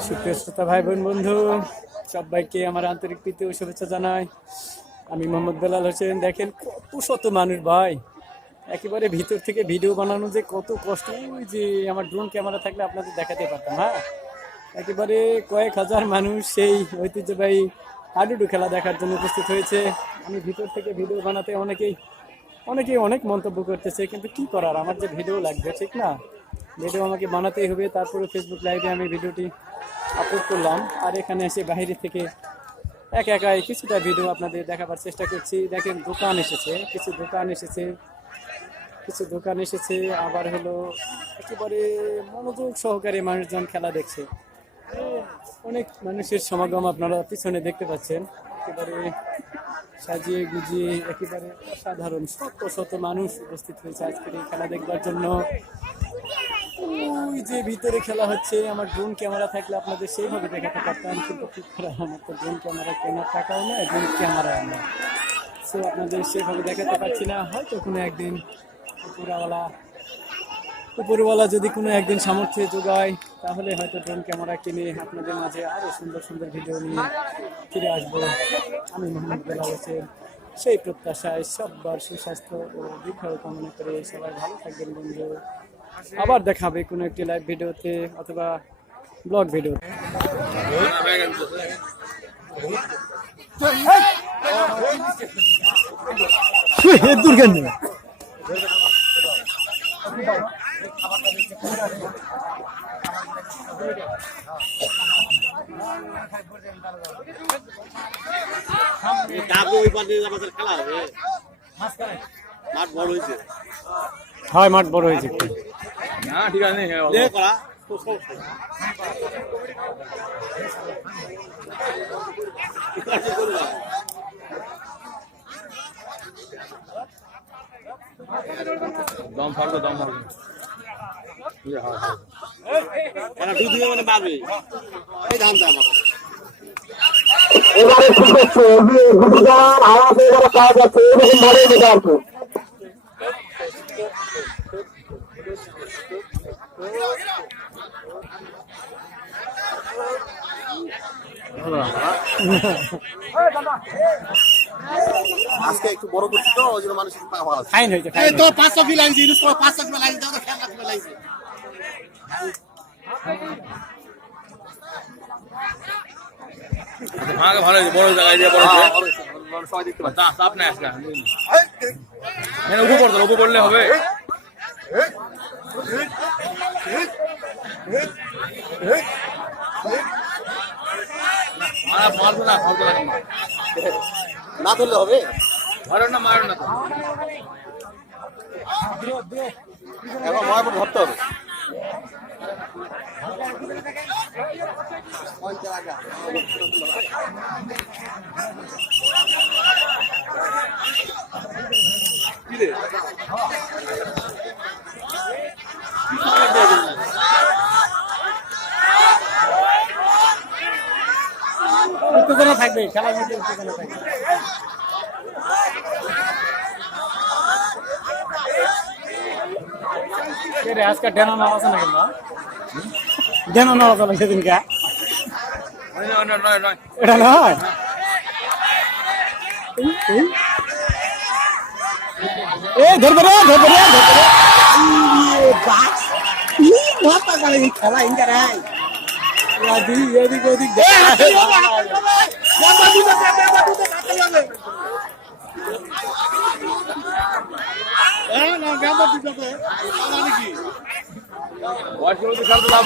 সুপ্রিয় শ্রোতা ভাই বোন বন্ধু, সবাইকে আমার আন্তরিক প্রীতি ও শুভেচ্ছা জানাই। আমি মোহাম্মদ বেলাল হোসেন। দেখেন, কত শত মানুষ ভাই। একেবারে ভিতর থেকে ভিডিও বানানো যে কত কষ্ট। যে আমার ড্রোন ক্যামেরা থাকলে আপনাদের দেখাতে পারতাম হ্যাঁ? একেবারে কয়েক হাজার মানুষ সেই ঐতিহ্যবাহী হাডুডু খেলা দেখার জন্য উপস্থিত হয়েছে। আমি ভিতর থেকে ভিডিও বানাতে অনেকেই অনেকেই অনেক মন্তব্য করতেছে, কিন্তু কি করার? আমার যে ভিডিও লাগবে, ঠিক না? ভিডিও আমাকে বানাতেই হবে, তারপরে ফেসবুক লাইভে আমি ভিডিওটি আপলোড করলাম। আর এখানে এসে বাইরে থেকে এক একাই কিছুটা ভিডিও আপনাদের দেখাবার চেষ্টা করছি। দেখেন দোকান এসেছে, কিছু দোকান এসেছে, কিছু দোকান এসেছে, আবার হলো একেবারে মনোযোগ সহকারে মানুষজন খেলা দেখছে। অনেক মানুষের সমাগম আপনারা পিছনে দেখতে পাচ্ছেন। একেবারে সাজিয়ে গুজিয়ে, একেবারে অসাধারণ, শত শত মানুষ উপস্থিত হয়েছে আজকের এই খেলা দেখবার জন্য। ওই যে ভিতরে খেলা হচ্ছে, আমার ড্রোন ক্যামেরা থাকলে আপনাদের সেইভাবে দেখাতে পারতাম, কিন্তু কি করা আমার তো ড্রোন ক্যামেরা কেনার টাকাও নেই ড্রোন ক্যামেরা নেই। সো আপনাদের সেভাবে দেখাতে পারছি না। হয়তো কোনো একদিন উপরওয়ালা উপরওয়ালা যদি কোনো একদিন সামর্থ্য যোগায়, তাহলে হয়তো ড্রোন ক্যামেরা কিনে আপনাদের মাঝে আরও সুন্দর সুন্দর ভিডিও নিয়ে ফিরে আসব। আমি মোহাম্মদ বেলাল হোসেন, সেই প্রত্যাশায় সববার সুস্বাস্থ্য ও দীর্ঘায়ু কামনা করে সবাই ভালো থাকবেন বন্ধু। আবার দেখাবে কোনো একটি লাইভ ভিডিওতে অথবা ব্লগ ভিডিওতে। খেলা হবে মাঠ বড় হয়েছে। হয় মাঠ বড় হয়েছে। না ঠিক আছে লে করা দম ফাড়বে দম ফাড়বে মানে এই দাম এবারে ঠিক গুটিগান আওয়াজ এবারে এরকম ভাবে দিতে আজকে একটু বড় করছি তো ওই জন্য মানুষ ফাইন হয়েছে এই তো পাঁচশো ইউজ করো পাঁচশো খেলা আনছি আগে ভালো হয়েছে বড় জায়গায় দিয়ে বড় সবাই দেখতে পাচ্ছি চাপ নেই আজকে এখানে উপর পড়তো উপর পড়লে হবে না না। ধরলে হবে? মারো না মারো না। এখন মহাপুর ধরতে হবে। উত্তেজনা থাকবে খেলার মধ্যে উত্তেজনা থাকবে আজকে ডেনো নাম আছে না কিন্তু ডেনো নাম আছে সেদিনকে এটা নয়। এই ধরবে রে ধরবে রে ধরবে রে ইয়ে, বাস। ই, মাথা গাড়ি খেলা ইনকা এদিক ওদিক দেখে হ্যাঁ না গেন্দা দিতে হবে বয়স তো খেলতে লাভ